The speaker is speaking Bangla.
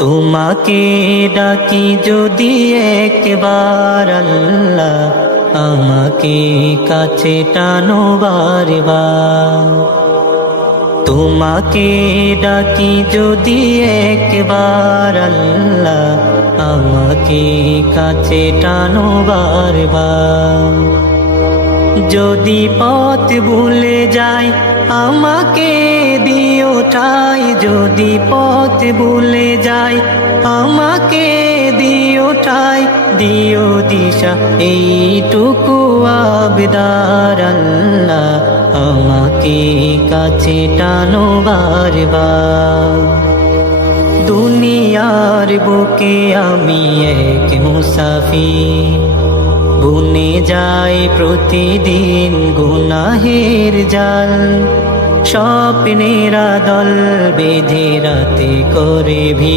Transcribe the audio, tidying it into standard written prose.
তোমাকে ডাকি যদি একবার আল্লাহ, আমাকে কাছে টানো বারবার। তোমাকে ডাকি যদি একবার আল্লাহ, আমাকে কাছে টানো বারবার। যদি পথ ভুলে যাই আমাকে দিও ঠাই, যদি পথ ভুলে যাই আমাকে দিও ঠাই, দিও দিশা এইটুকু আবদার আল্লাহ, আমাকে কাছে টানো বারবার। দুনিয়ার বুকে আমি এক মুসাফির, বুনে যায় প্রতিদিন গুনাহের জাল। স্বপ্নেরা দল বেঁধে রাতে করে ভিড়,